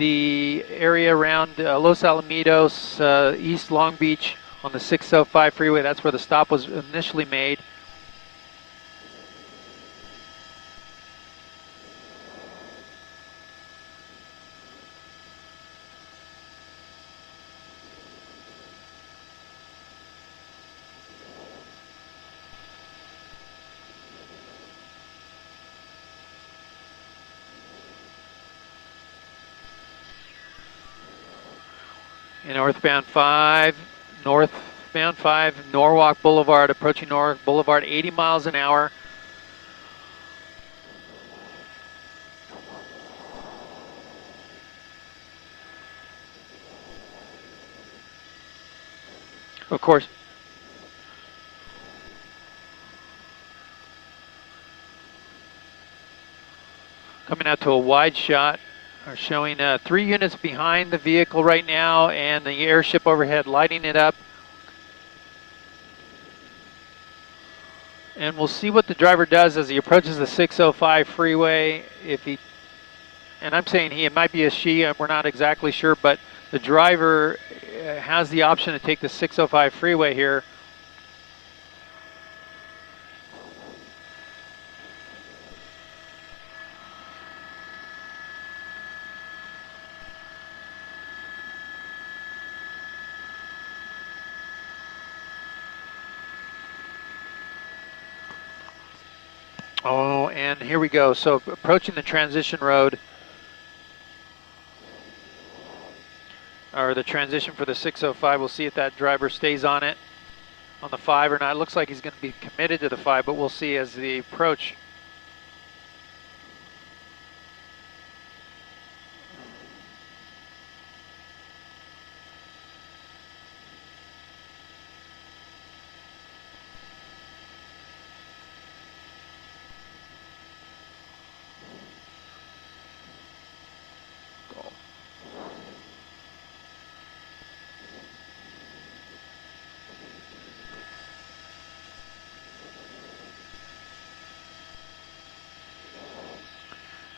the area around Los Alamitos, East Long Beach on the 605 freeway. That's where the stop was initially made. In northbound 5, Norwalk Boulevard, approaching Norwalk Boulevard, 80 miles an hour. Of course, coming out to a wide shot. Are showing 3 units behind the vehicle right now, and the airship overhead lighting it up. And we'll see what the driver does as he approaches the 605 freeway. If he, and I'm saying he, it might be a she, we're not exactly sure, but the driver has the option to take the 605 freeway here. Oh, and here we go. So approaching the transition road, or the transition for the 605. We'll see if that driver stays on it, on the 5 or not. It looks like he's going to be committed to the 5, but we'll see as the approach.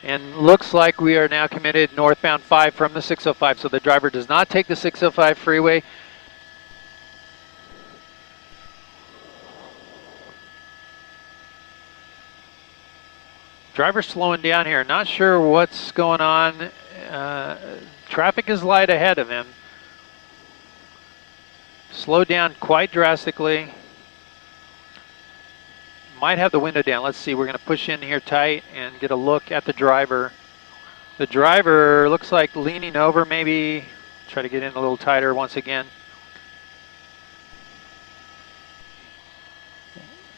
And looks like we are now committed northbound 5 from the 605. So the driver does not take the 605 freeway. Driver's slowing down here. Not sure what's going on. Traffic is light ahead of him. Slowed down quite drastically. Might have the window down. Let's see. We're going to push in here tight and get a look at the driver. The driver looks like leaning over, maybe. Try to get in a little tighter once again.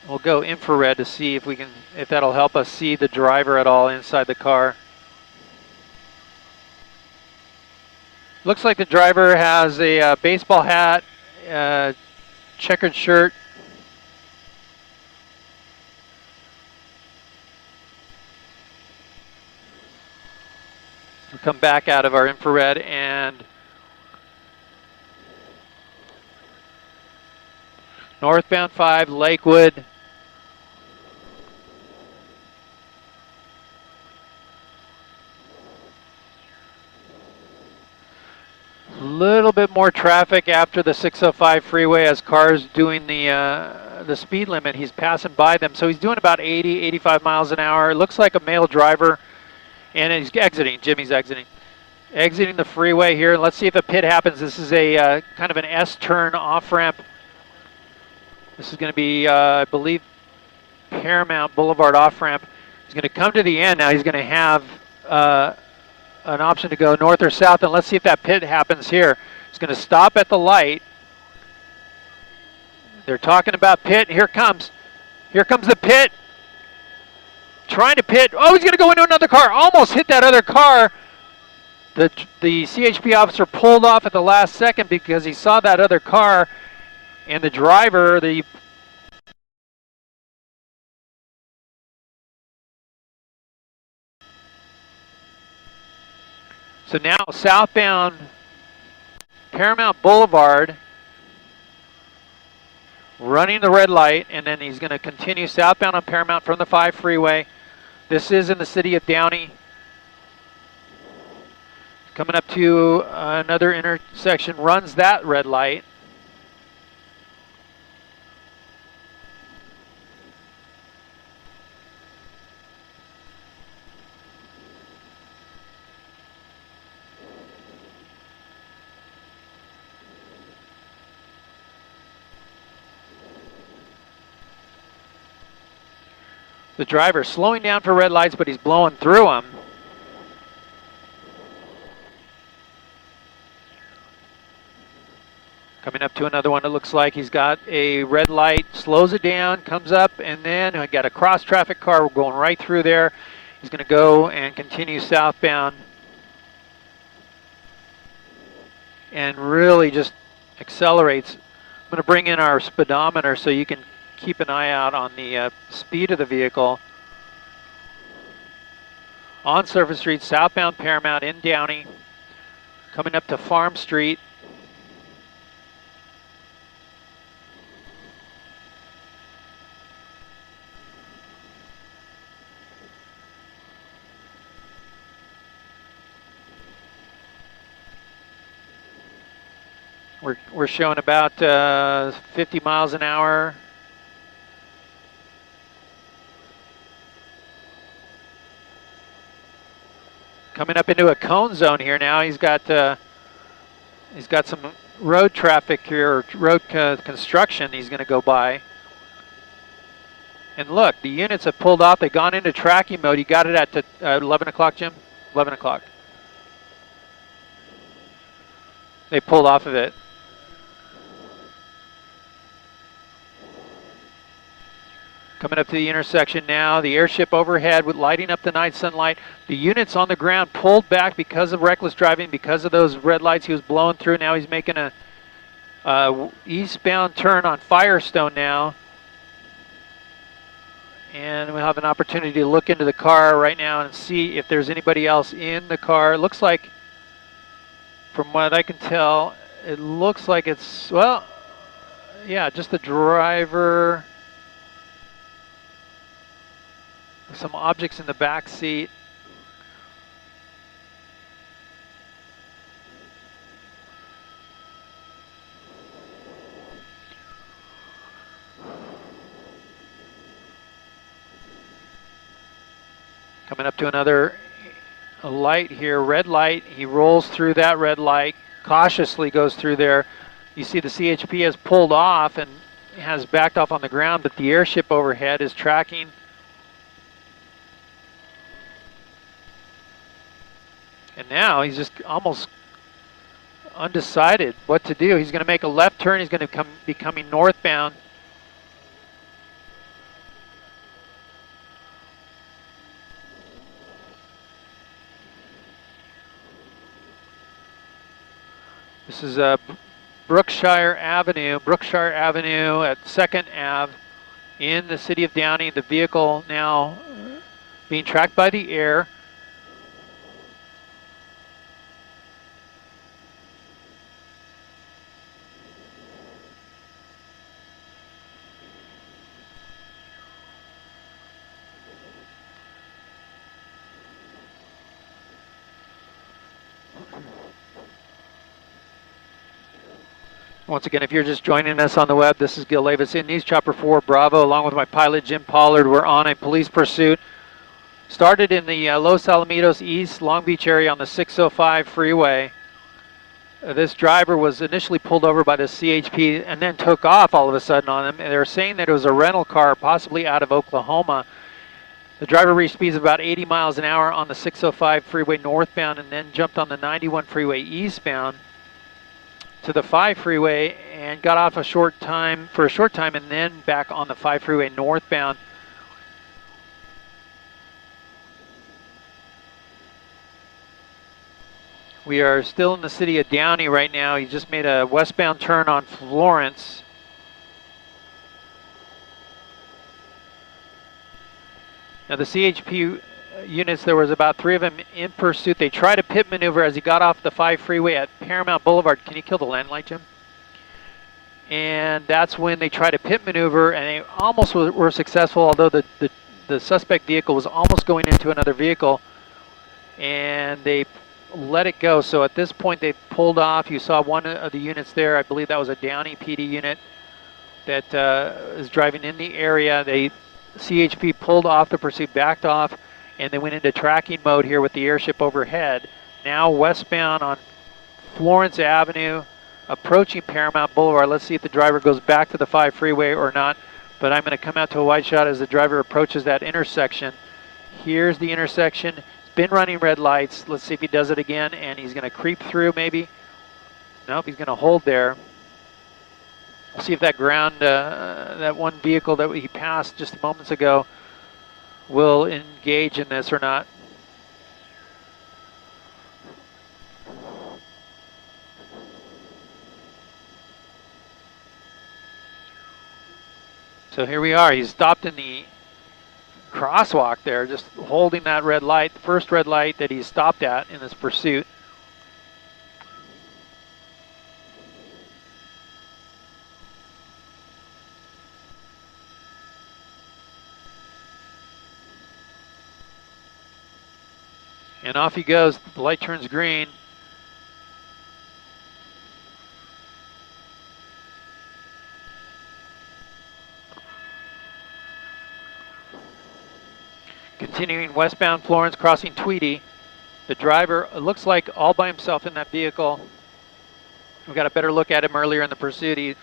We'll go infrared to see if we can, if that'll help us see the driver at all inside the car. Looks like the driver has a baseball hat, checkered shirt. We'll come back out of our infrared and northbound 5, Lakewood. Little bit more traffic after the 605 freeway as cars doing the speed limit. He's passing by them, so he's doing about 80, 85 miles an hour. It looks like a male driver, and he's exiting. Jimmy's exiting the freeway here. Let's see if a pit happens. This is a kind of an S-turn off-ramp. This is going to be, I believe, Paramount Boulevard off-ramp. He's going to come to the end now. He's going to have an option to go north or south, and let's see if that pit happens here. He's going to stop at the light. They're talking about pit. Here comes the pit. Trying to pit. Oh, he's going to go into another car. Almost hit that other car. The CHP officer pulled off at the last second because he saw that other car, and the driver, so now southbound Paramount Boulevard, running the red light, and then he's going to continue southbound on Paramount from the 5 freeway. This is in the city of Downey. Coming up to another intersection, runs that red light. The driver slowing down for red lights, but he's blowing through them. Coming up to another one, it looks like he's got a red light, slows it down, comes up, and then I got a cross traffic car going right through there. He's going to go and continue southbound and really just accelerates. I'm going to bring in our speedometer so you can keep an eye out on the speed of the vehicle. On Surface Street, southbound Paramount in Downey, coming up to Farm Street. We're showing about 50 miles an hour. Coming up into a cone zone here now. He's got some road traffic here, or road construction he's going to go by. And look, the units have pulled off. They've gone into tracking mode. You got it at 11 o'clock, Jim? 11 o'clock. They pulled off of it. Coming up to the intersection now, the airship overhead with lighting up the night sunlight. The units on the ground pulled back because of reckless driving, because of those red lights he was blowing through. Now he's making a eastbound turn on Firestone now. And we'll have an opportunity to look into the car right now and see if there's anybody else in the car. It looks like, from what I can tell, it looks like it's, well, yeah, just the driver. Some objects in the back seat. Coming up to another light here, red light. He rolls through that red light, cautiously goes through there. You see the CHP has pulled off and has backed off on the ground, but the airship overhead is tracking. And now he's just almost undecided what to do. He's going to make a left turn. He's going to be coming northbound. This is Brookshire Avenue at 2nd Ave in the city of Downey. The vehicle now being tracked by the air. Once again, if you're just joining us on the web, this is Gil Levis in News Chopper 4 Bravo, along with my pilot Jim Pollard. We're on a police pursuit. Started in the Los Alamitos East Long Beach area on the 605 freeway. This driver was initially pulled over by the CHP and then took off all of a sudden on him. And they were saying that it was a rental car, possibly out of Oklahoma. The driver reached speeds of about 80 miles an hour on the 605 freeway northbound and then jumped on the 91 freeway eastbound to the 5 freeway and got off for a short time and then back on the 5 freeway northbound. We are still in the city of Downey right now. He just made a westbound turn on Florence. Now the CHP units, there was about 3 of them in pursuit. They tried a pit maneuver as he got off the 5 freeway at Paramount Boulevard. Can you kill the land light, Jim? And that's when they tried a pit maneuver, and they almost were successful, although the suspect vehicle was almost going into another vehicle. And they let it go. So at this point, they pulled off. You saw one of the units there. I believe that was a Downey PD unit that is driving in the area. CHP pulled off the pursuit, backed off, and they went into tracking mode here with the airship overhead. Now westbound on Florence Avenue, approaching Paramount Boulevard. Let's see if the driver goes back to the 5 freeway or not. But I'm going to come out to a wide shot as the driver approaches that intersection. Here's the intersection. It's been running red lights. Let's see if he does it again, and he's going to creep through maybe. Nope, he's going to hold there. We'll see if that that one vehicle that he passed just moments ago will engage in this or not. So here we are. He's stopped in the crosswalk there, just holding that red light, the first red light that he's stopped at in this pursuit. And off he goes. The light turns green. Continuing westbound Florence, crossing Tweedy. The driver looks like all by himself in that vehicle. We got a better look at him earlier in the pursuit. He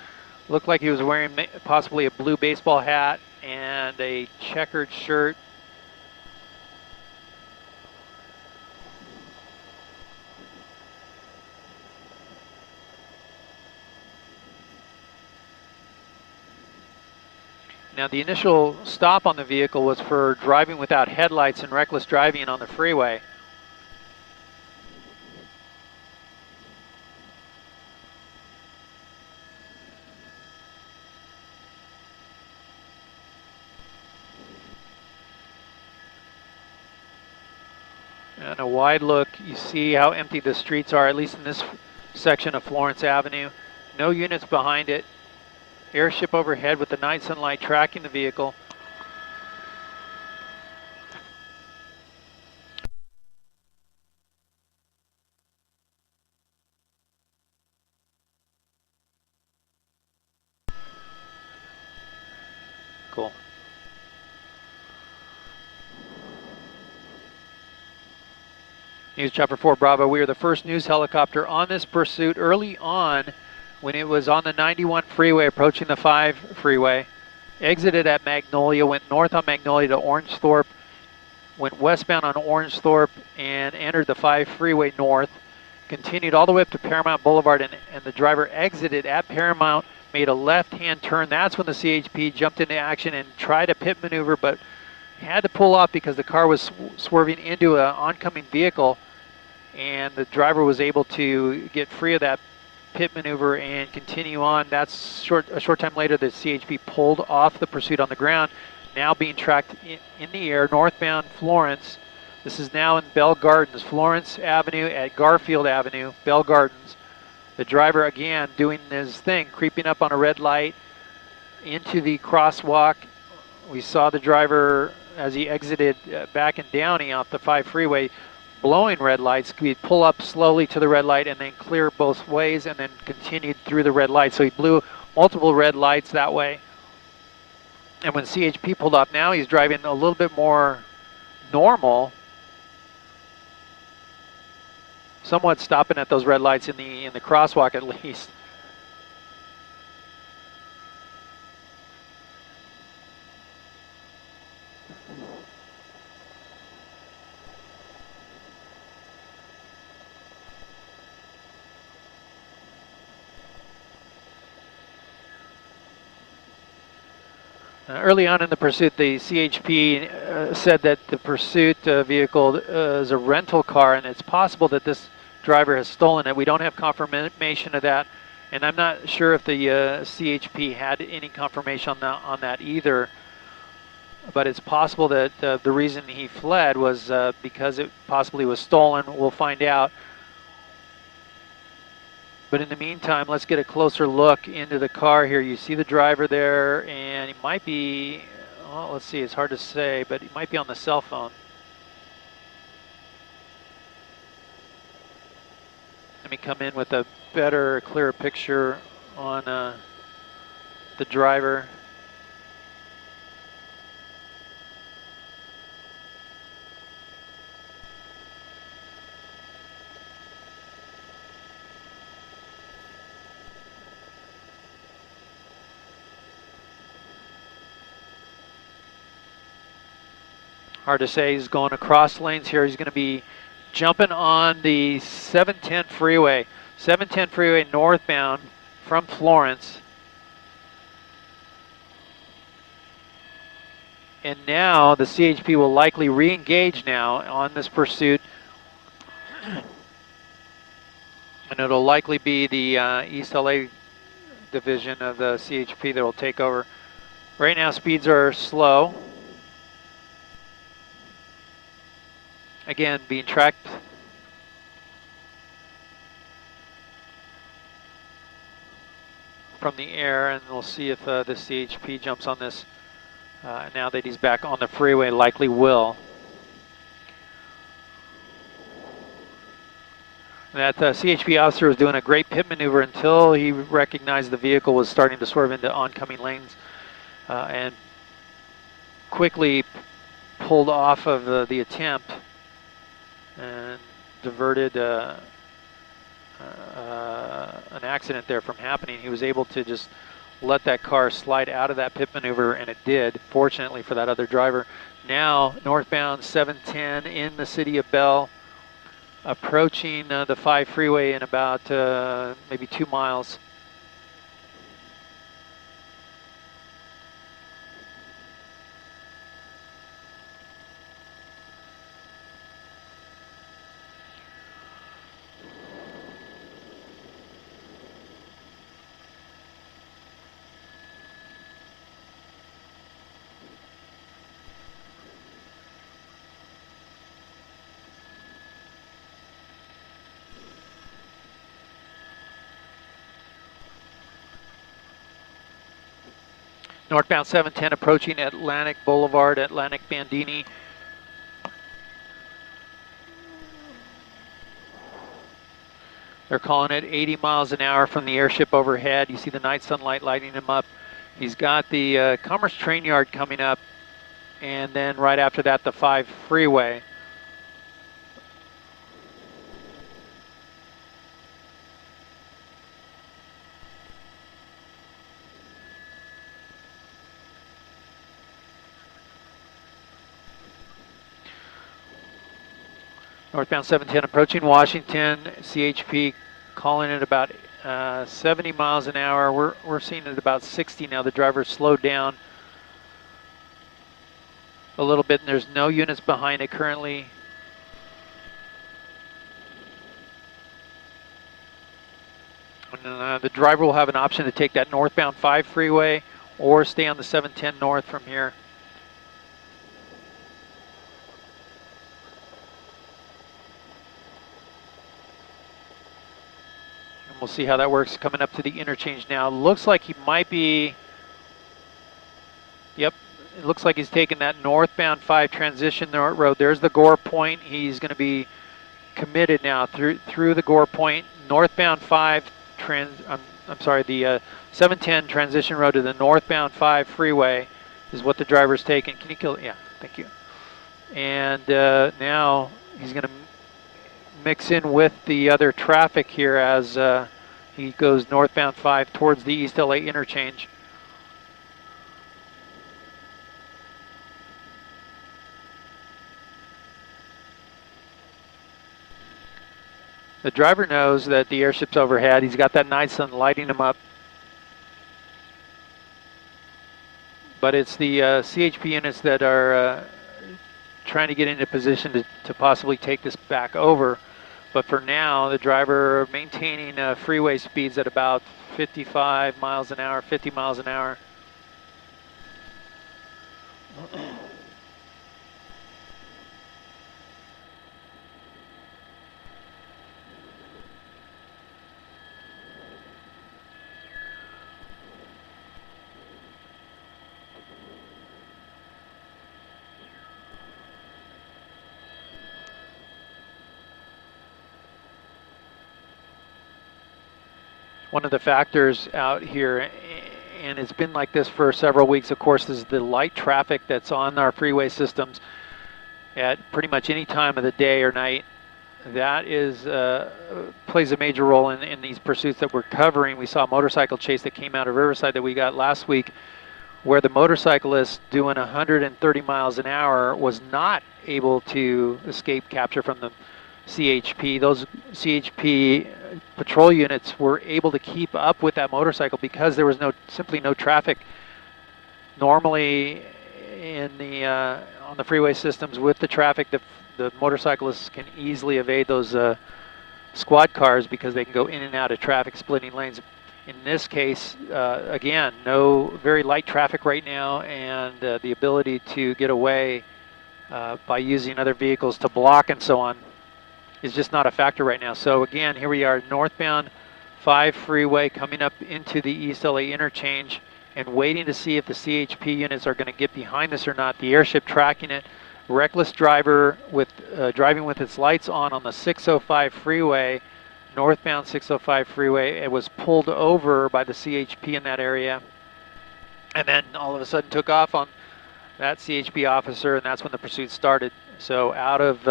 looked like he was wearing possibly a blue baseball hat and a checkered shirt. Now, the initial stop on the vehicle was for driving without headlights and reckless driving on the freeway. And a wide look, you see how empty the streets are, at least in this section of Florence Avenue. No units behind it. Airship overhead with the night sunlight tracking the vehicle. Cool. News Chopper 4 Bravo, we are the first news helicopter on this pursuit early on when it was on the 91 freeway approaching the 5 freeway. Exited at Magnolia, went north on Magnolia to Orangethorpe, went westbound on Orangethorpe and entered the 5 freeway north. Continued all the way up to Paramount Boulevard and the driver exited at Paramount, made a left-hand turn. That's when the CHP jumped into action and tried a pit maneuver, but had to pull off because the car was swerving into an oncoming vehicle, and the driver was able to get free of that pit maneuver and continue on. That's a short time later, the CHP pulled off the pursuit on the ground, now being tracked in the air, northbound Florence. This is now in Bell Gardens, Florence Avenue at Garfield Avenue, Bell Gardens. The driver again doing his thing, creeping up on a red light into the crosswalk. We saw the driver as he exited back in Downey off the 5 freeway, blowing red lights. He'd pull up slowly to the red light and then clear both ways and then continued through the red light. So he blew multiple red lights that way. And when CHP pulled up, now he's driving a little bit more normal, somewhat stopping at those red lights in the crosswalk at least. Early on in the pursuit, the CHP said that the pursuit vehicle is a rental car, and it's possible that this driver has stolen it. We don't have confirmation of that, and I'm not sure if the CHP had any confirmation on that either. But it's possible that the reason he fled was because it possibly was stolen. We'll find out. But in the meantime, let's get a closer look into the car here. You see the driver there, and he might be, well, let's see, it's hard to say, but he might be on the cell phone. me come in with a better, clearer picture on the driver. Hard to say. He's going across lanes here. He's going to be jumping on the 710 freeway. 710 freeway northbound from Florence. And now the CHP will likely re-engage now on this pursuit. And it'll likely be the East LA division of the CHP that will take over. Right now speeds are slow. Again, being tracked from the air, and we'll see if the CHP jumps on this now that he's back on the freeway. Likely will. That CHP officer was doing a great pit maneuver until he recognized the vehicle was starting to swerve into oncoming lanes, and quickly pulled off of the attempt and diverted an accident there from happening. He was able to just let that car slide out of that pit maneuver, and it did, fortunately for that other driver. Now, northbound 710 in the city of Bell, approaching the 5 freeway in about maybe 2 miles. Northbound 710 approaching Atlantic Boulevard, Atlantic Bandini. They're calling it 80 miles an hour from the airship overhead. You see the night sunlight lighting him up. He's got the Commerce Train Yard coming up, and then right after that, the 5 freeway. Northbound 710 approaching Washington, CHP calling it about 70 miles an hour. We're seeing it about 60 now. The driver slowed down a little bit, and there's no units behind it currently. And, the driver will have an option to take that northbound 5 freeway or stay on the 710 north from here. We'll see how that works coming up to the interchange now. Looks like he might be, yep, it looks like he's taking that northbound 5 transition road. There's the Gore Point. He's going to be committed now through the Gore Point. Northbound 5, I'm sorry, the 710 transition road to the northbound 5 freeway is what the driver's taking. Can you kill it? Yeah, thank you. And now he's going to mix in with the other traffic here as he goes northbound 5 towards the East LA interchange. The driver knows that the airship's overhead. He's got that night sun lighting him up. But it's the CHP units that are trying to get into position to possibly take this back over. But for now, the driver maintaining freeway speeds at about 55 miles an hour, 50 miles an hour. one of the factors out here, and it's been like this for several weeks, of course, is the light traffic that's on our freeway systems at pretty much any time of the day or night. That is plays a major role in these pursuits that we're covering. We saw a motorcycle chase that came out of Riverside that we got last week, where the motorcyclist doing 130 miles an hour was not able to escape capture from the CHP. Those CHP patrol units were able to keep up with that motorcycle because there was simply no traffic. Normally in the on the freeway systems with the traffic, the motorcyclists can easily evade those squad cars because they can go in and out of traffic, splitting lanes. In this case, again, very light traffic right now, and the ability to get away by using other vehicles to block and so on is just not a factor right now. So again, here we are, northbound 5 freeway coming up into the East LA interchange and waiting to see if the CHP units are going to get behind us or not. The airship tracking it. Reckless driver with driving with its lights on the 605 freeway, northbound 605 freeway. It was pulled over by the CHP in that area, and then all of a sudden took off on that CHP officer, and that's when the pursuit started. So out of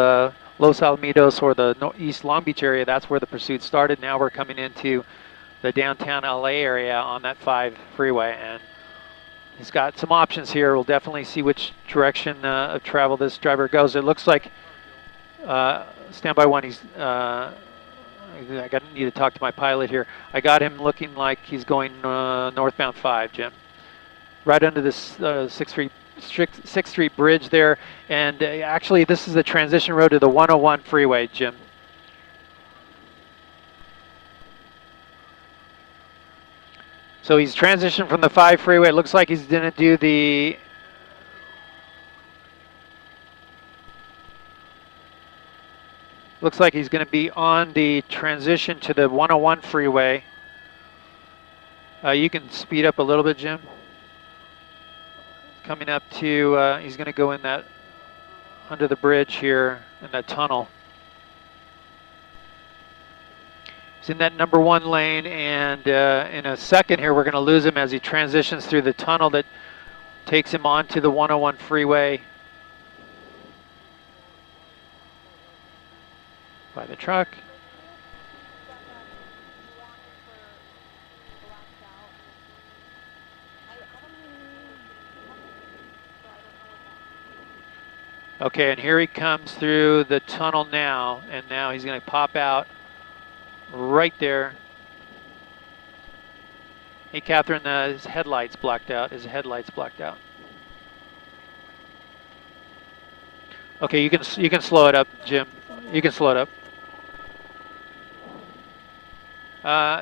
Los Alamitos or the East Long Beach area, that's where the pursuit started. Now we're coming into the downtown LA area on that 5 freeway, and he's got some options here. We'll definitely see which direction of travel this driver goes. It looks like, standby one, he's, I need to talk to my pilot here. I got him looking like he's going northbound 5, Jim. Right under this 6th Street Bridge there. And actually, this is the transition road to the 101 freeway, Jim. So he's transitioned from the 5 freeway. It looks like he's going to do the looks like he's going to be on the transition to the 101 freeway. You can speed up a little bit, Jim. Coming up to, he's going to go in that under the bridge here in that tunnel. He's in that number 1 lane, and in a second here we're going to lose him as he transitions through the tunnel that takes him onto the 101 freeway by the truck. Okay, and here he comes through the tunnel now, and now he's going to pop out right there. Hey, Catherine, his headlights blacked out. His headlights blacked out. Okay, you can slow it up, Jim. You can slow it up.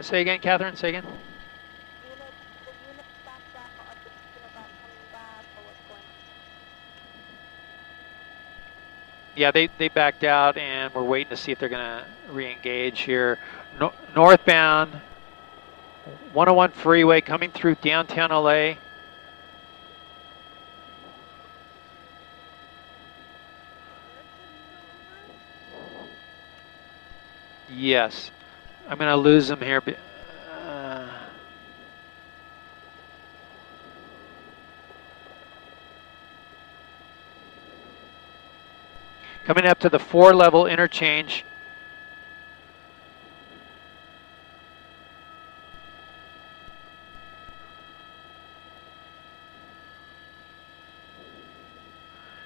Say again, Catherine. Say again. Yeah, they backed out, and we're waiting to see if they're going to re-engage here. Northbound 101 freeway coming through downtown LA. Yes, I'm going to lose him here. Coming up to the 4-level interchange.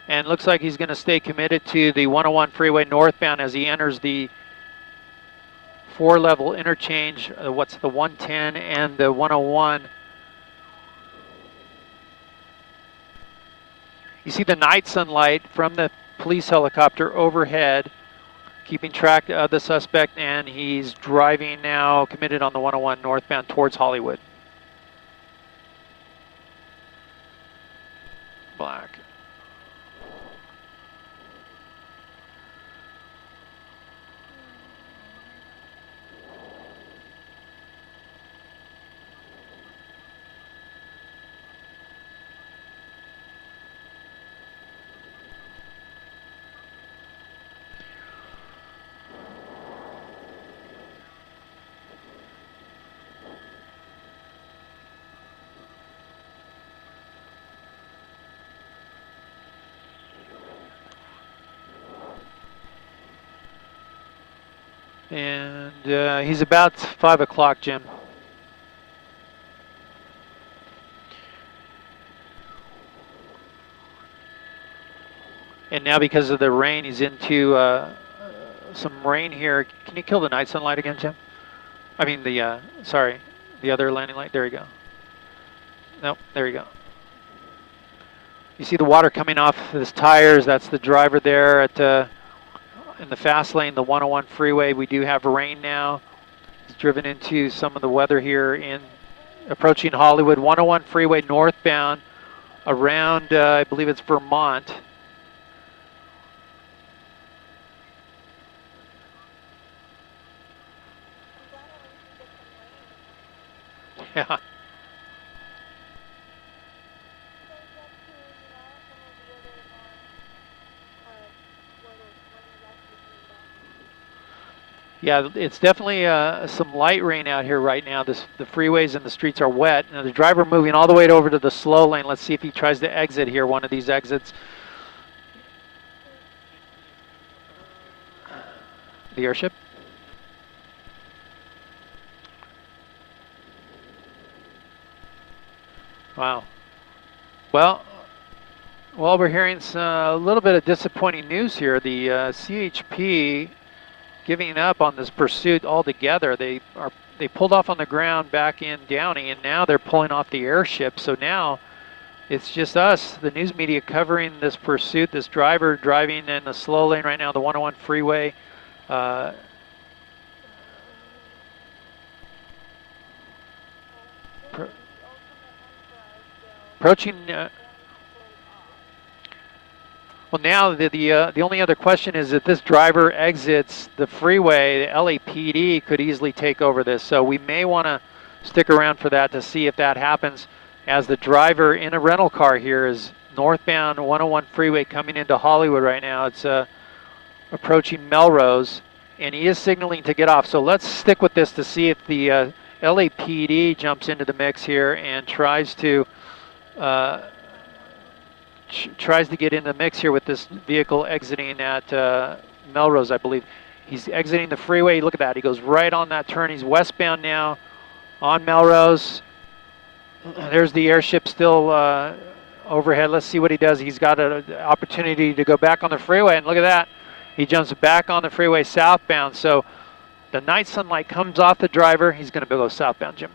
And looks like he's going to stay committed to the 101 freeway northbound as he enters the 4-level interchange. What's the 110 and the 101? You see the night sunlight from the police helicopter overhead, keeping track of the suspect, and he's driving now, committed on the 101 northbound towards Hollywood. Black. And he's about 5 o'clock, Jim. And now because of the rain, he's into some rain here. Can you kill the night sunlight again, Jim? I mean sorry, the other landing light. There you go. Nope, there you go. You see the water coming off his tires. That's the driver there at in the fast lane, the 101 freeway. We do have rain now. He's driven into some of the weather here in approaching Hollywood. 101 freeway northbound around, I believe it's Vermont. Yeah. Yeah, it's definitely some light rain out here right now. The freeways and the streets are wet. Now the driver moving all the way over to the slow lane. Let's see if he tries to exit here, one of these exits. The airship. Wow. Well, we're hearing a little bit of disappointing news here. The CHP giving up on this pursuit altogether. They pulled off on the ground back in Downey, and now they're pulling off the airship. So now it's just us, the news media, covering this pursuit. This driver driving in the slow lane right now, the 101 freeway. Approaching. Well, now the only other question is if this driver exits the freeway, the LAPD could easily take over this. So we may want to stick around for that to see if that happens, as the driver in a rental car here is northbound 101 freeway coming into Hollywood right now. It's approaching Melrose, and he is signaling to get off. So let's stick with this to see if the LAPD jumps into the mix here and tries to get in the mix here with this vehicle exiting at Melrose, I believe. He's exiting the freeway. Look at that. He goes right on that turn. He's westbound now on Melrose. There's the airship still overhead. Let's see what he does. He's got an opportunity to go back on the freeway, and look at that. He jumps back on the freeway southbound. So the night sunlight comes off the driver. He's going to go southbound, Jim.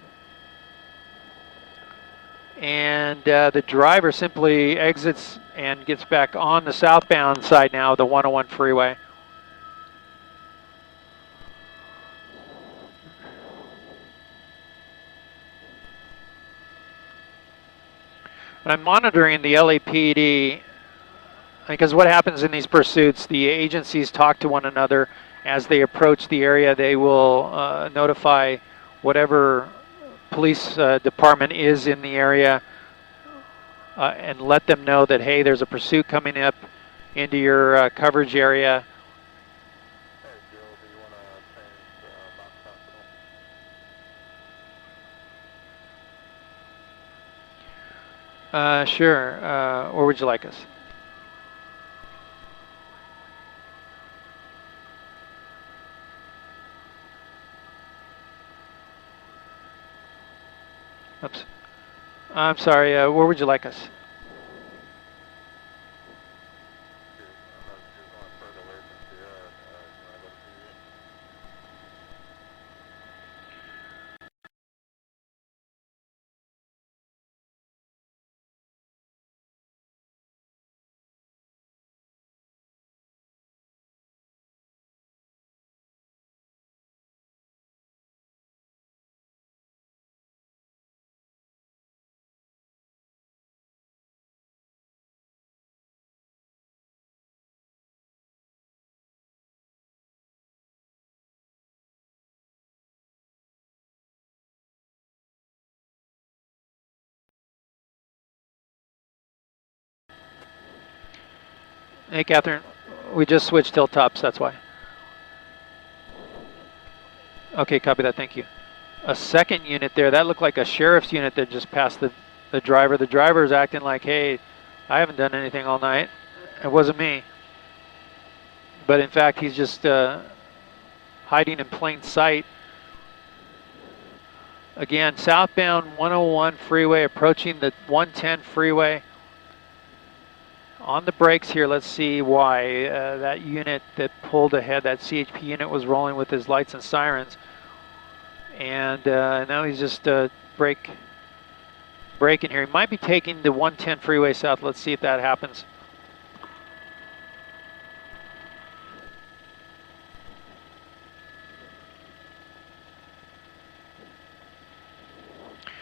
And the driver simply exits and gets back on the southbound side now of the 101 freeway. But I'm monitoring the LAPD, because what happens in these pursuits, the agencies talk to one another. As they approach the area, they will notify whatever police department is in the area and let them know that, hey, there's a pursuit coming up into your coverage area. Hey, Jill, do you want to change Box Hospital? Sure. Where would you like us? Oops. I'm sorry, where would you like us? Hey, Catherine, we just switched hilltops, that's why. Okay, copy that, thank you. A second unit there, that looked like a sheriff's unit that just passed the driver. The driver is acting like, hey, I haven't done anything all night. It wasn't me. But in fact, he's just hiding in plain sight. Again, southbound 101 freeway approaching the 110 freeway. On the brakes here, let's see why. That unit that pulled ahead, that CHP unit, was rolling with his lights and sirens. And now he's just braking here. He might be taking the 110 freeway south. Let's see if that happens.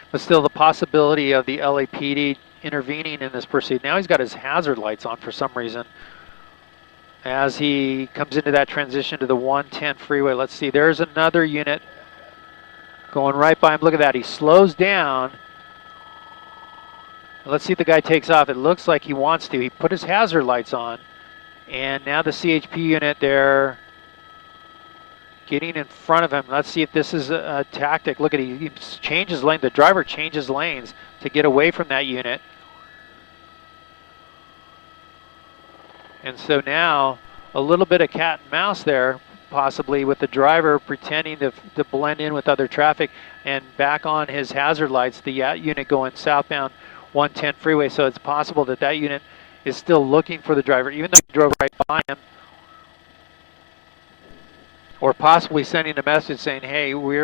But still, the possibility of the LAPD intervening in this pursuit. Now he's got his hazard lights on for some reason as he comes into that transition to the 110 freeway. Let's see, there's another unit going right by him. Look at that, he slows down. Let's see if the guy takes off. It looks like he wants to. He put his hazard lights on, and now the CHP unit there getting in front of him. Let's see if this is a tactic. Look at he changes lane. The driver changes lanes to get away from that unit. And so now a little bit of cat and mouse there, possibly, with the driver pretending to blend in with other traffic and back on his hazard lights, the unit going southbound 110 freeway. So it's possible that that unit is still looking for the driver, even though he drove right by him. Or possibly sending a message saying, hey, we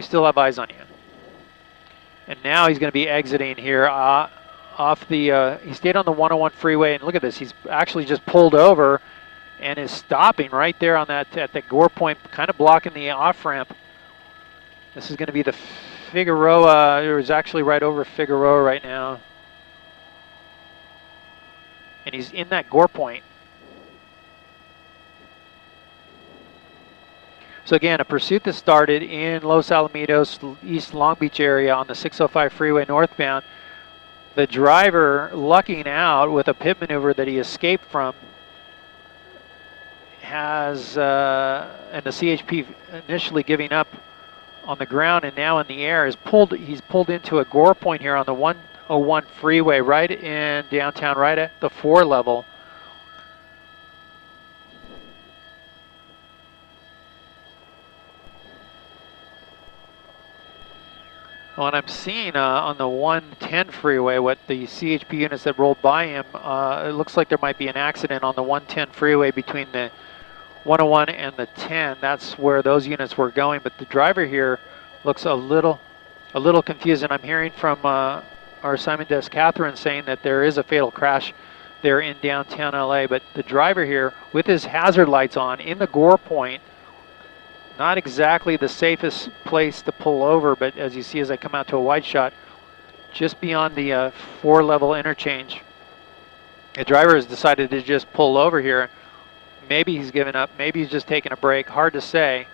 still have eyes on you. And now he's going to be exiting here off the, he stayed on the 101 freeway, and look at this, he's actually just pulled over and is stopping right there on that, at the Gore Point, kind of blocking the off-ramp. This is going to be the Figueroa. It was actually right over Figueroa right now. And he's in that Gore Point. So again, a pursuit that started in Los Alamitos, East Long Beach area on the 605 freeway northbound. The driver lucking out with a pit maneuver that he escaped from has, and the CHP initially giving up on the ground and now in the air, he's pulled into a Gore Point here on the 101 freeway right in downtown, right at the 4 level. What I'm seeing on the 110 freeway, what the CHP units that rolled by him, it looks like there might be an accident on the 110 freeway between the 101 and the 10. That's where those units were going, but the driver here looks a little confused, and I'm hearing from our Simon Desk Catherine saying that there is a fatal crash there in downtown LA, but the driver here with his hazard lights on in the Gore Point, not exactly the safest place to pull over, but as you see as I come out to a wide shot, just beyond the 4-level interchange. The driver has decided to just pull over here. Maybe he's given up, maybe he's just taking a break, hard to say.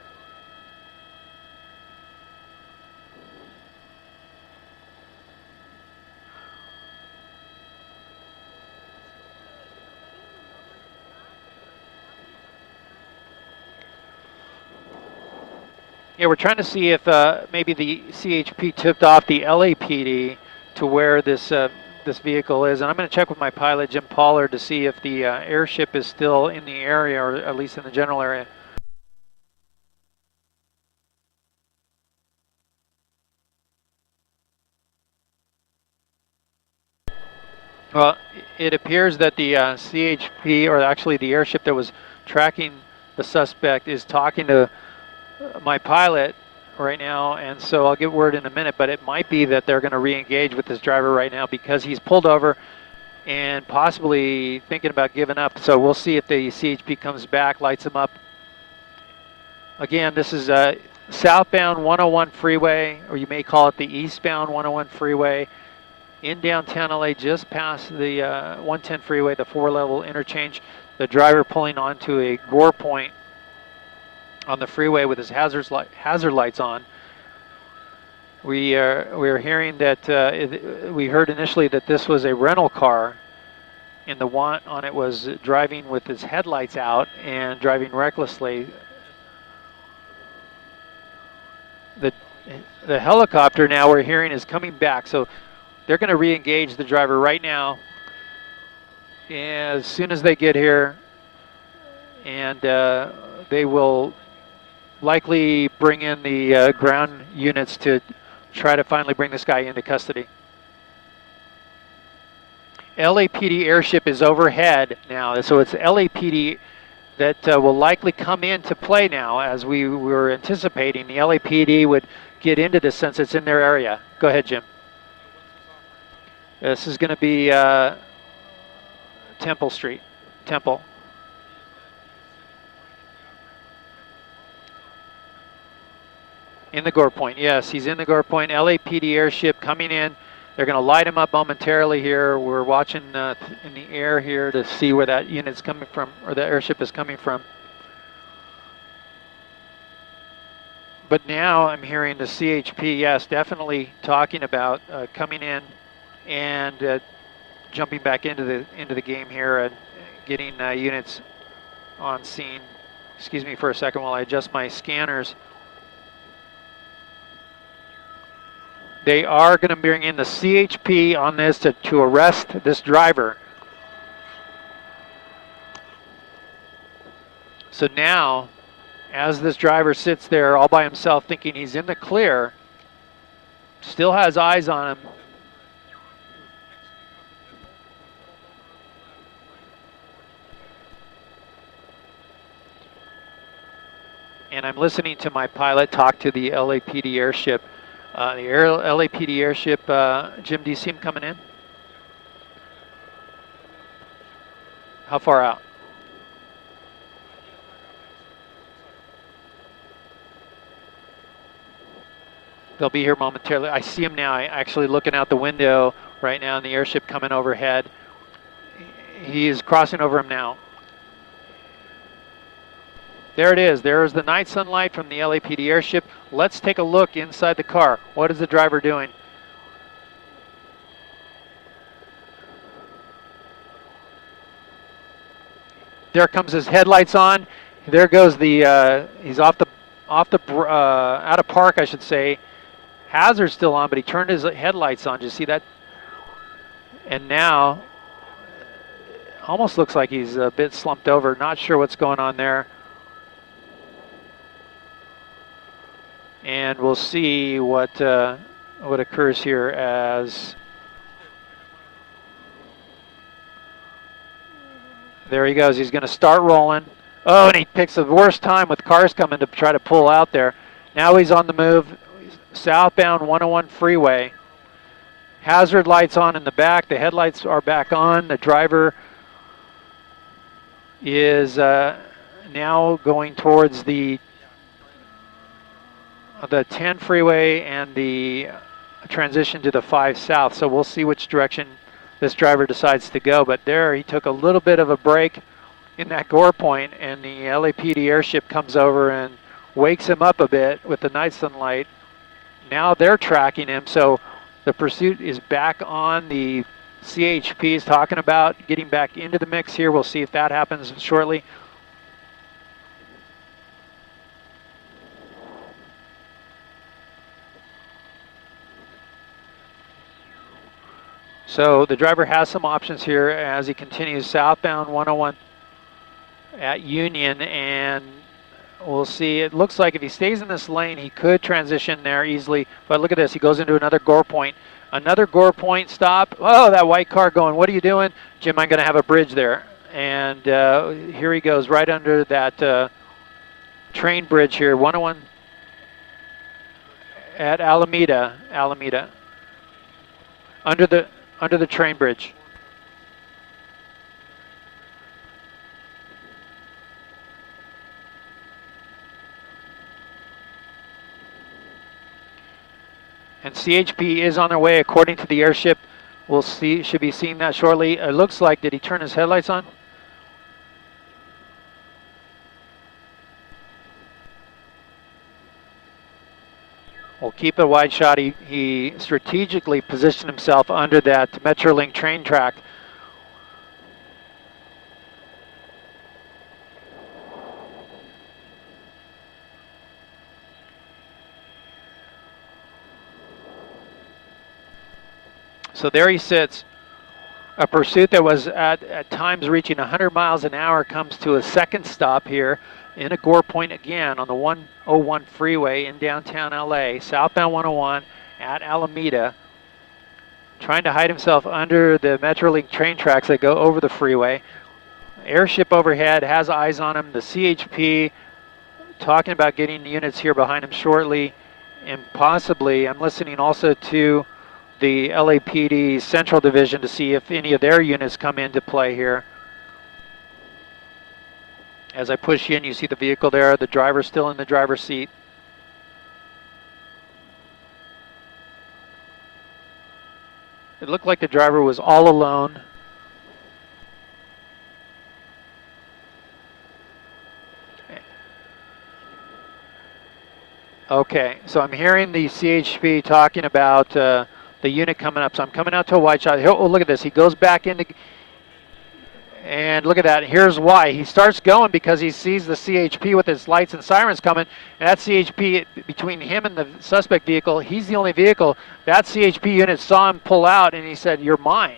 Yeah, we're trying to see if maybe the CHP tipped off the LAPD to where this this vehicle is, and I'm going to check with my pilot Jim Pollard to see if the airship is still in the area, or at least in the general area. Well, it appears that the CHP, or actually the airship that was tracking the suspect, is talking to my pilot right now, and so I'll get word in a minute, but it might be that they're going to re-engage with this driver right now because he's pulled over and possibly thinking about giving up. So we'll see if the CHP comes back, lights him up. Again, this is southbound 101 freeway, or you may call it the eastbound 101 freeway in downtown LA, just past the 110 freeway, the 4-level interchange. The driver pulling onto a Gore Point on the freeway with his hazard lights on. We're hearing that we heard initially that this was a rental car, and the one on it was driving with his headlights out and driving recklessly. The helicopter now we're hearing is coming back, so they're going to re-engage the driver right now as soon as they get here, and they will likely bring in the ground units to try to finally bring this guy into custody. LAPD airship is overhead now, so it's LAPD that will likely come into play now, as we were anticipating. The LAPD would get into this since it's in their area. Go ahead, Jim. This is going to be Temple Street. Temple. In the Gore Point, yes, he's in the Gore Point. LAPD airship coming in. They're going to light him up momentarily here. We're watching in the air here to see where that unit's coming from, or the airship is coming from. But now I'm hearing the CHP, yes, definitely talking about coming in and jumping back into the game here and getting units on scene. Excuse me for a second while I adjust my scanners. They are going to bring in the CHP on this to arrest this driver. So now, as this driver sits there all by himself thinking he's in the clear, still has eyes on him. And I'm listening to my pilot talk to the LAPD airship. The LAPD airship, Jim, do you see him coming in? How far out? They'll be here momentarily. I see him now. I actually looking out the window right now, and the airship coming overhead. He is crossing over him now. There it is. There is the night sunlight from the LAPD airship. Let's take a look inside the car. What is the driver doing? There comes his headlights on. There goes the, he's out of park, I should say. Hazard's still on, but he turned his headlights on. Did you see that? And now, almost looks like he's a bit slumped over. Not sure what's going on there. And we'll see what occurs here as there he goes. He's going to start rolling. Oh, and he picks the worst time with cars coming to try to pull out there. Now he's on the move, southbound 101 freeway. Hazard lights on in the back. The headlights are back on. The driver is now going towards the 10 freeway and the transition to the 5 south. So we'll see which direction this driver decides to go. But there he took a little bit of a break in that Gore Point, and the LAPD airship comes over and wakes him up a bit with the night sunlight. Now they're tracking him, so the pursuit is back on. The CHP is talking about getting back into the mix here. We'll see if that happens shortly. So the driver has some options here as he continues southbound 101 at Union, and we'll see. It looks like if he stays in this lane, he could transition there easily. But look at this. He goes into another Gore Point. Another Gore Point stop. Oh, that white car going, what are you doing? Jim, I'm going to have a bridge there. And here he goes right under that train bridge here, 101 at Alameda. Under the train bridge. And CHP is on their way according to the airship. We'll see, should be seeing that shortly. It looks like, did he turn his headlights on? We'll keep a wide shot. He strategically positioned himself under that Metrolink train track. So there he sits. A pursuit that was at times reaching 100 miles an hour comes to a second stop here in a gore point again on the 101 freeway in downtown LA, southbound 101 at Alameda, trying to hide himself under the Metrolink train tracks that go over the freeway. Airship overhead has eyes on him. The CHP talking about getting units here behind him shortly, and possibly, I'm listening also to the LAPD Central Division to see if any of their units come into play here. As I push in, you see the vehicle there, the driver still in the driver's seat. It looked like the driver was all alone. Okay, so I'm hearing the CHP talking about the unit coming up. So I'm coming out to a wide shot. Oh, look at this. He goes back into, and look at that. Here's why. He starts going because he sees the CHP with his lights and sirens coming. And that CHP, between him and the suspect vehicle, he's the only vehicle. That CHP unit saw him pull out, and he said, "You're mine."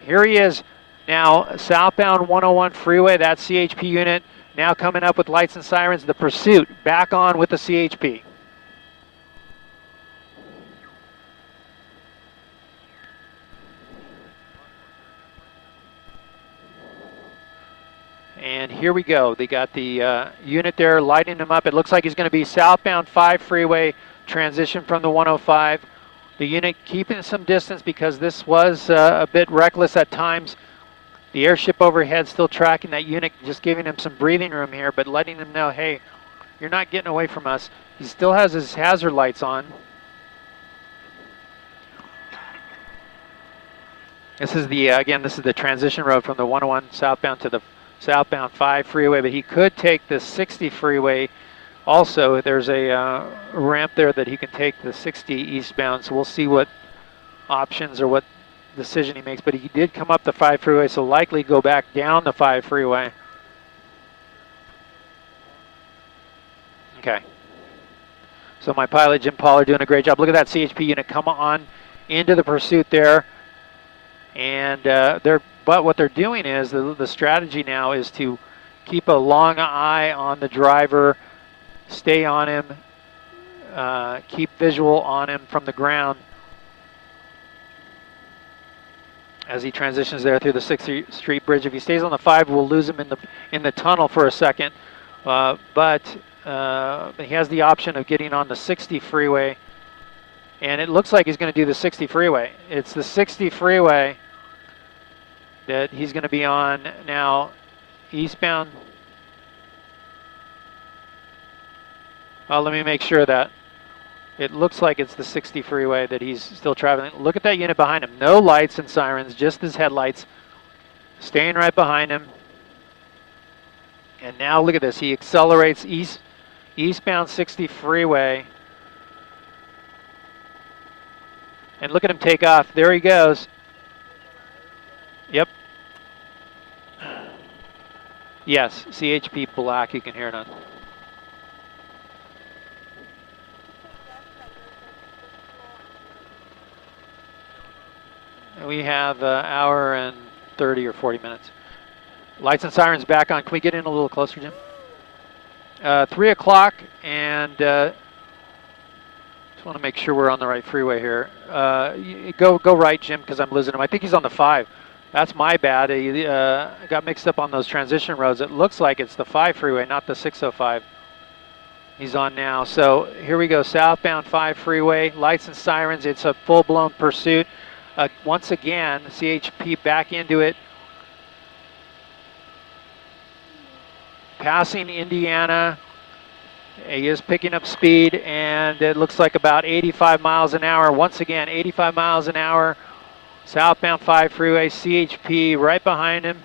Here he is now, southbound 101 freeway. That CHP unit now coming up with lights and sirens. The pursuit back on with the CHP. And here we go. They got the unit there lighting him up. It looks like he's going to be southbound 5 freeway, transition from the 105. The unit keeping some distance because this was a bit reckless at times. The airship overhead still tracking that unit, just giving him some breathing room here, but letting him know, hey, you're not getting away from us. He still has his hazard lights on. This is the, again, this is the transition road from the 101 southbound to the southbound 5 freeway, but he could take the 60 freeway also. There's a ramp there that he can take the 60 eastbound, so we'll see what options or what decision he makes. But he did come up the 5 freeway, so likely go back down the 5 freeway. Okay. So my pilot, Jim Pollard, doing a great job. Look at that CHP unit come on into the pursuit there. And but what they're doing is, the strategy now is to keep a long eye on the driver, stay on him, keep visual on him from the ground as he transitions there through the 6th Street Bridge. If he stays on the 5, we'll lose him in the tunnel for a second. But he has the option of getting on the 60 freeway, and it looks like he's going to do the 60 freeway. It's the 60 freeway that he's going to be on now, eastbound. Let me make sure that it looks like it's the 60 freeway that he's still traveling. Look at that unit behind him. No lights and sirens, just his headlights, staying right behind him. And now look at this. He accelerates eastbound 60 freeway. And look at him take off. There he goes. Yep. Yes, CHP black, you can hear it on. We have an hour and 30 or 40 minutes. Lights and sirens back on. Can we get in a little closer, Jim? 3 o'clock, and just want to make sure we're on the right freeway here. Go right, Jim, because I'm losing him. I think he's on the 5. That's my bad. He got mixed up on those transition roads. It looks like it's the 5 freeway, not the 605. He's on now. So here we go, southbound 5 freeway, lights and sirens. It's a full-blown pursuit. Once again, CHP back into it. Passing Indiana. He is picking up speed, and it looks like about 85 miles an hour. Once again, 85 miles an hour. Southbound 5 freeway, CHP right behind him.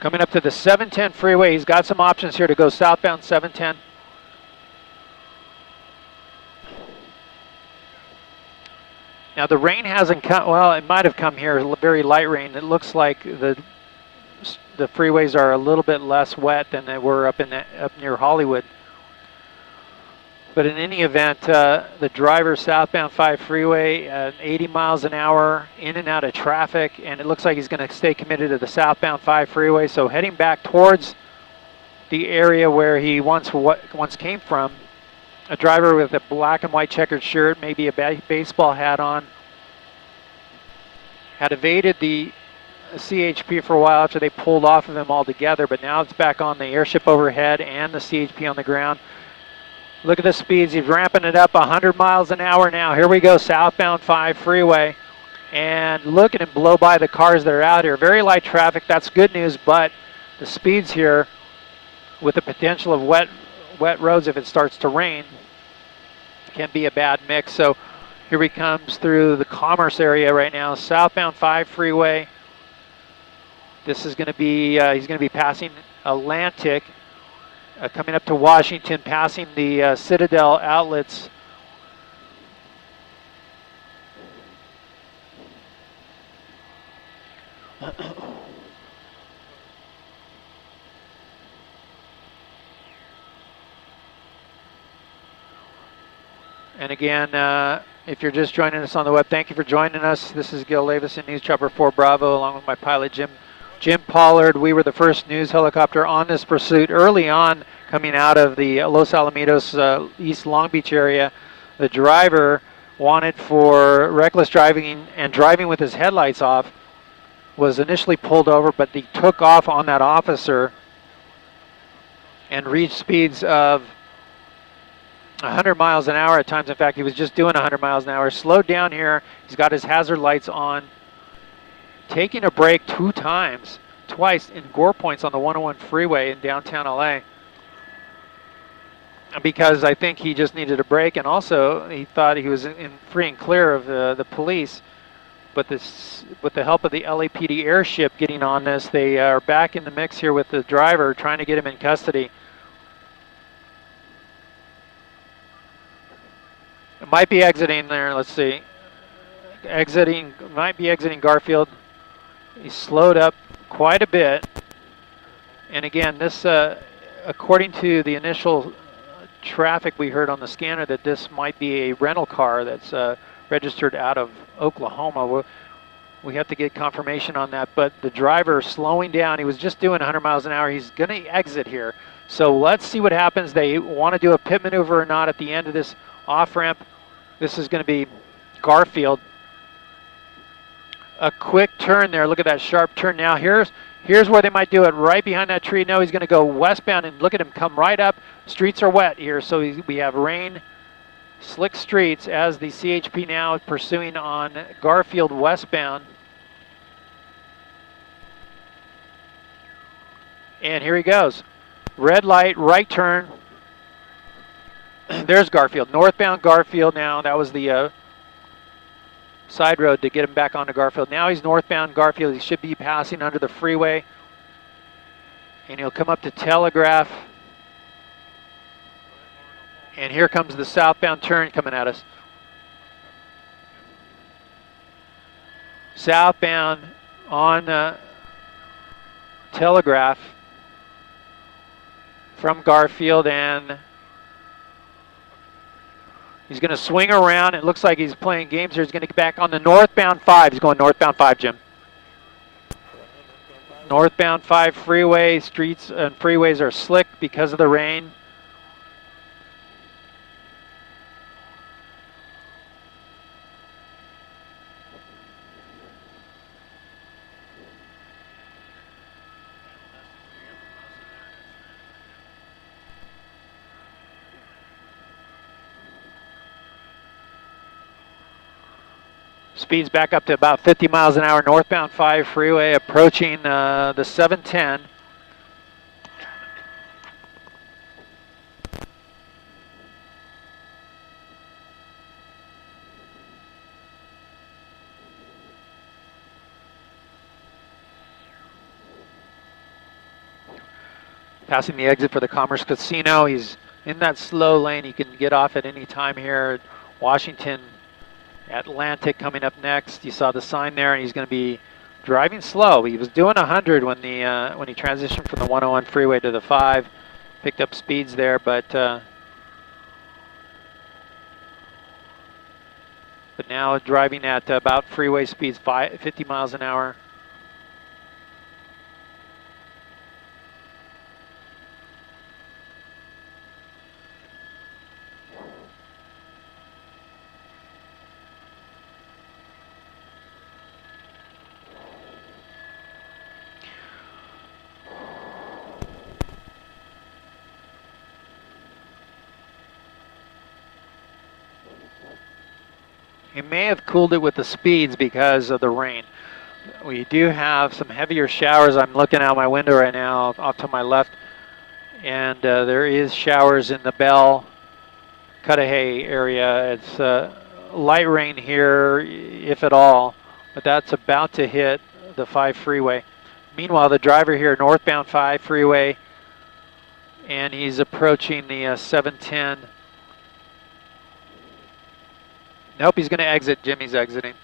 Coming up to the 710 freeway, he's got some options here to go southbound 710. Now the rain hasn't come, well, it might have come here, very light rain. It looks like the freeways are a little bit less wet than they were up near Hollywood. But in any event, the driver southbound 5 freeway at 80 miles an hour, in and out of traffic, and it looks like he's going to stay committed to the southbound 5 freeway. So heading back towards the area where he once came from. A driver with a black and white checkered shirt, maybe a baseball hat on, had evaded the CHP for a while after they pulled off of him altogether, but now it's back on the airship overhead and the CHP on the ground. Look at the speeds. He's ramping it up 100 miles an hour now. Here we go, southbound 5 freeway. And look at him blow by the cars that are out here. Very light traffic. That's good news, but the speeds here with the potential of wet roads if it starts to rain can be a bad mix. So here he comes through the Commerce area right now, southbound 5 freeway. This is going to be, he's going to be passing Atlantic, coming up to Washington, passing the Citadel outlets. And again, if you're just joining us on the web, thank you for joining us. This is Gil Levis in News Chopper 4 Bravo, along with my pilot Jim Pollard. We were the first news helicopter on this pursuit early on, coming out of the Los Alamitos, East Long Beach area. The driver wanted for reckless driving and driving with his headlights off, was initially pulled over, but he took off on that officer and reached speeds of 100 miles an hour at times. In fact, he was just doing 100 miles an hour. Slowed down here. He's got his hazard lights on. Taking a break twice in gore points on the 101 freeway in downtown LA. Because I think he just needed a break, and also he thought he was in free and clear of the police. But with the help of the LAPD airship getting on this, they are back in the mix here with the driver, trying to get him in custody. Might be exiting there, let's see. Might be exiting Garfield. He slowed up quite a bit. And again, this, according to the initial traffic we heard on the scanner, that this might be a rental car that's registered out of Oklahoma. We have to get confirmation on that, but the driver slowing down, he was just doing 100 miles an hour. He's gonna exit here. So let's see what happens. They wanna do a pit maneuver or not at the end of this off-ramp. This is going to be Garfield. A quick turn there. Look at that sharp turn. Now here's where they might do it, right behind that tree. No, he's going to go westbound, and look at him come right up. Streets are wet here, so we have rain, slick streets as the CHP now pursuing on Garfield westbound. And here he goes. Red light, right turn. There's Garfield, northbound Garfield now. That was the side road to get him back onto Garfield. Now he's northbound Garfield. He should be passing under the freeway. And he'll come up to Telegraph. And here comes the southbound turn coming at us. Southbound on Telegraph from Garfield, and he's going to swing around. It looks like he's playing games here. He's going to get back on the northbound 5. He's going northbound 5, Jim. Northbound 5 freeway. Streets and freeways are slick because of the rain. Speeds back up to about 50 miles an hour, northbound 5 freeway, approaching the 710. Passing the exit for the Commerce Casino. He's in that slow lane. He can get off at any time here. Washington Atlantic coming up next. You saw the sign there, and he's going to be driving slow. He was doing 100 when he transitioned from the 101 freeway to the 5. Picked up speeds there, but now driving at about freeway speeds, 50 miles an hour. He may have cooled it with the speeds because of the rain. We do have some heavier showers. I'm looking out my window right now off to my left, and there is showers in the Bell, Cudahy area. It's light rain here, if at all, but that's about to hit the 5 freeway. Meanwhile, the driver here, northbound 5 freeway, and he's approaching the 710. Nope, he's going to exit. Jimmy's exiting.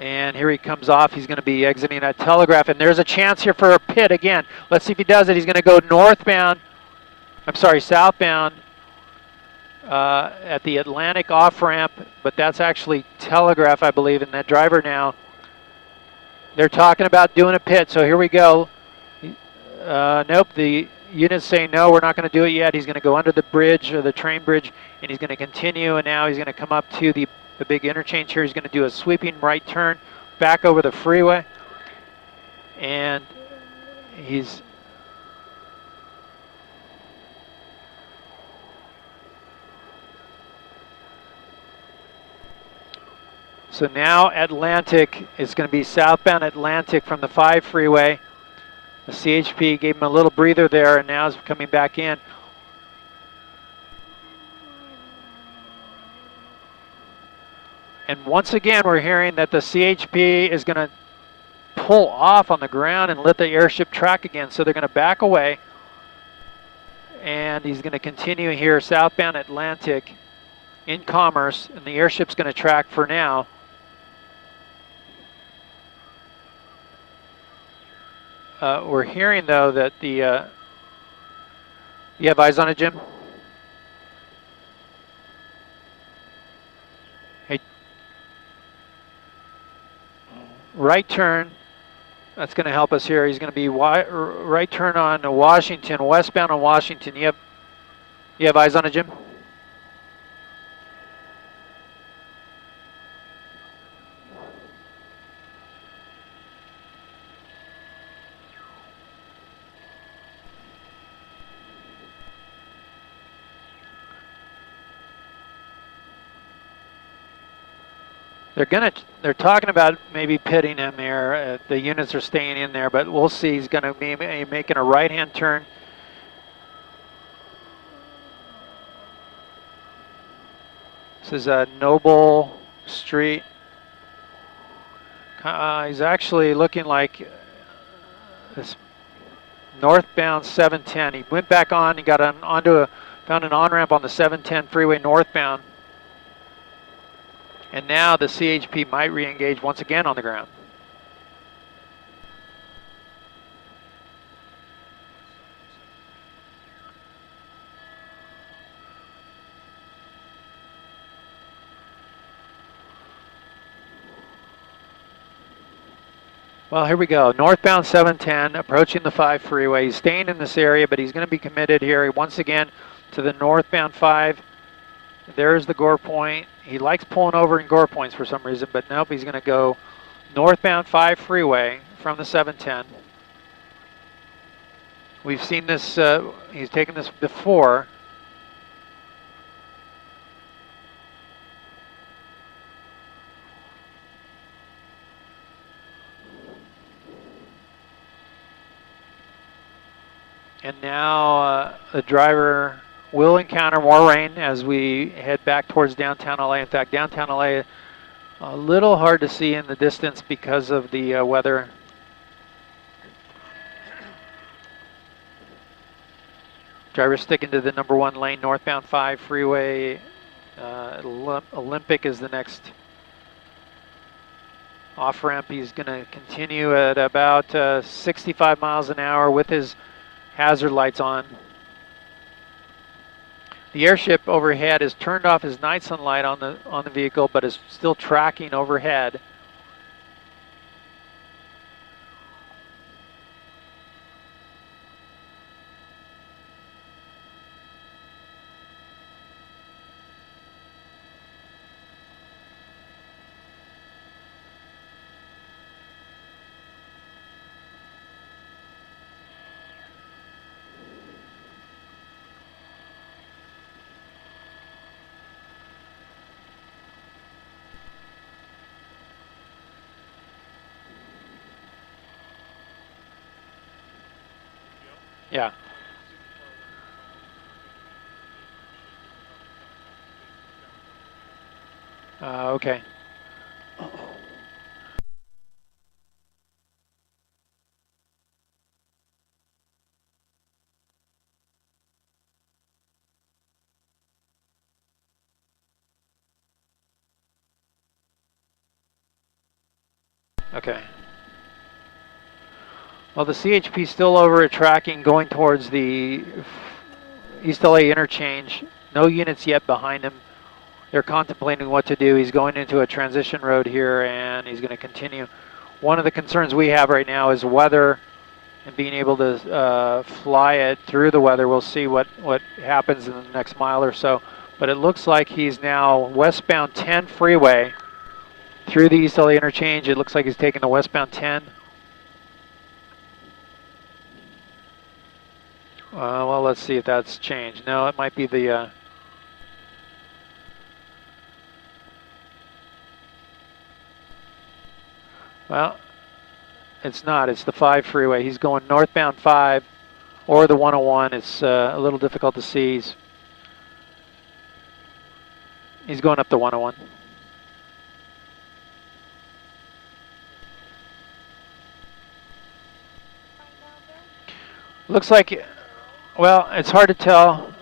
And here he comes off. He's going to be exiting at Telegraph. And there's a chance here for a pit again. Let's see if he does it. He's going to go southbound at the Atlantic off-ramp. But that's actually Telegraph, I believe. And that driver now, they're talking about doing a pit. So here we go. Nope, the unit's saying, no, we're not going to do it yet. He's going to go under the bridge, or the train bridge, and he's going to continue, and now he's going to come up to the big interchange here. He's going to do a sweeping right turn back over the freeway, and he's so now Atlantic is going to be southbound Atlantic from the 5 freeway. The CHP gave him a little breather there, and now is coming back in. And once again, we're hearing that the CHP is going to pull off on the ground and let the airship track again. So they're going to back away. And he's going to continue here southbound Atlantic in Commerce. And the airship's going to track for now. We're hearing, though, that the... you have eyes on it, Jim? Hey. Right turn. That's going to help us here. He's going to be right turn on Washington, westbound on Washington. You have eyes on it, Jim? They're talking about maybe pitting him there. The units are staying in there, but we'll see. He's going to be making a right-hand turn. This is Noble Street. He's actually looking like this northbound 710. He went back on. He got found an on-ramp on the 710 freeway northbound. And now the CHP might re-engage once again on the ground. Well, here we go. Northbound 710, approaching the 5 freeway. He's staying in this area, but he's going to be committed here once again to the northbound 5. There's the Gore Point. He likes pulling over in Gore Points for some reason, but nope, he's going to go northbound 5 freeway from the 710. We've seen this, he's taken this before. And now the driver will encounter more rain as we head back towards downtown LA. In fact, downtown LA, a little hard to see in the distance because of the weather. Driver sticking to the number 1 lane, northbound 5 freeway Olympic is the next off-ramp. He's going to continue at about 65 miles an hour with his hazard lights on. The airship overhead has turned off his night sunlight on the vehicle, but is still tracking overhead. Yeah. Okay. Okay. Well, the CHP is still over at tracking, going towards the East LA interchange. No units yet behind him. They're contemplating what to do. He's going into a transition road here, and he's going to continue. One of the concerns we have right now is weather and being able to fly it through the weather. We'll see what happens in the next mile or so. But it looks like he's now westbound 10 freeway through the East LA interchange. It looks like he's taking the westbound 10. Well, let's see if that's changed. No, it might be the... well, it's not. It's the 5 freeway. He's going northbound 5 or the 101. It's a little difficult to see. He's going up the 101. Looks like, well, it's hard to tell.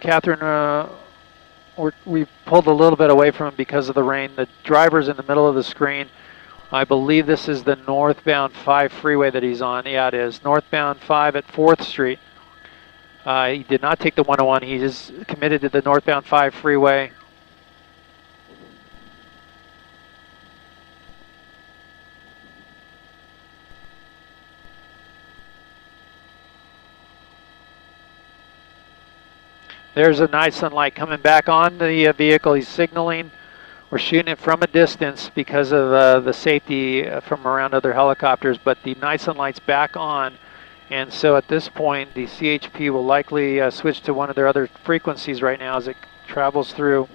Catherine, we pulled a little bit away from him because of the rain. The driver's in the middle of the screen. I believe this is the northbound 5 freeway that he's on. Yeah, it is. Northbound 5 at 4th Street. He did not take the 101. He is committed to the northbound 5 freeway. There's a night sunlight coming back on the vehicle. He's signaling. We're shooting it from a distance because of the safety from around other helicopters, but the night sunlight's back on. And so at this point, the CHP will likely switch to one of their other frequencies right now as it travels through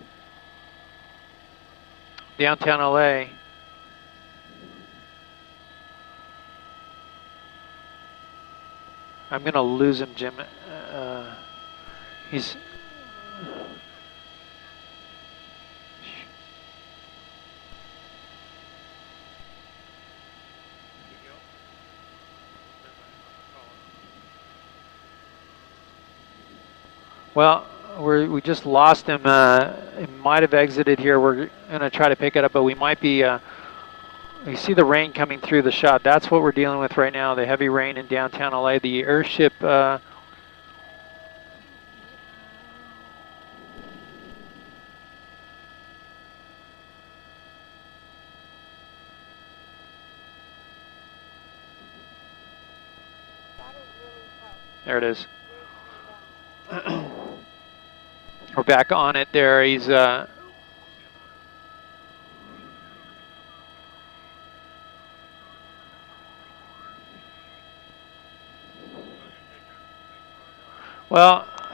downtown LA. I'm going to lose him, Jim. He's... well, we just lost him. He might have exited here. We're going to try to pick it up, but we might be... you see the rain coming through the shot. That's what we're dealing with right now, the heavy rain in downtown LA. The airship... there it is. We're back on it there. He's well,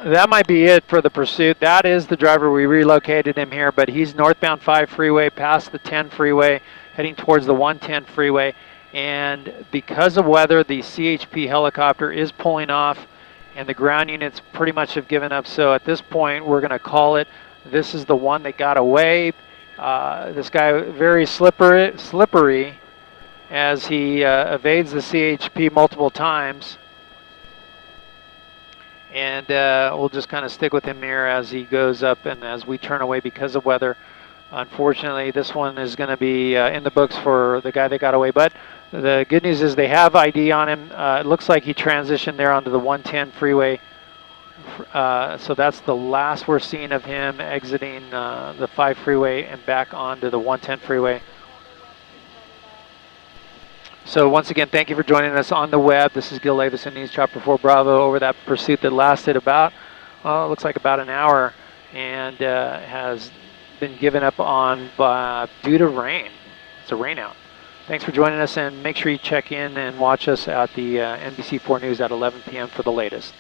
that might be it for the pursuit. That is the driver. We relocated him here, but he's northbound 5 freeway past the 10 freeway, heading towards the 110 freeway. And because of weather, the CHP helicopter is pulling off, and the ground units pretty much have given up. So at this point, we're going to call it. This is the one that got away. This guy very slippery as he evades the CHP multiple times. And we'll just kind of stick with him here as he goes up and as we turn away because of weather. Unfortunately, this one is going to be in the books for the guy that got away. But the good news is they have ID on him. It looks like he transitioned there onto the 110 freeway. So that's the last we're seeing of him exiting the 5 freeway and back onto the 110 freeway. So once again, thank you for joining us on the web. This is Gil Avison, News Chopper 4 Bravo, over that pursuit that lasted about, well, it looks like about an hour, and has been given up on due to rain. It's a rain out. Thanks for joining us, and make sure you check in and watch us at the NBC4 News at 11 p.m. for the latest.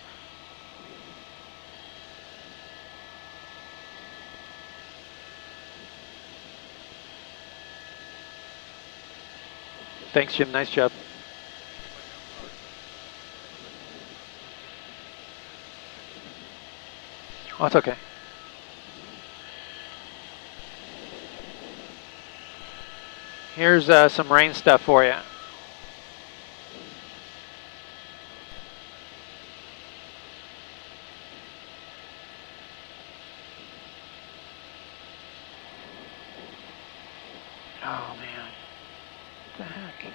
Thanks, Jim. Nice job. Oh, it's okay. Here's some rain stuff for you. Oh, man. What the heck?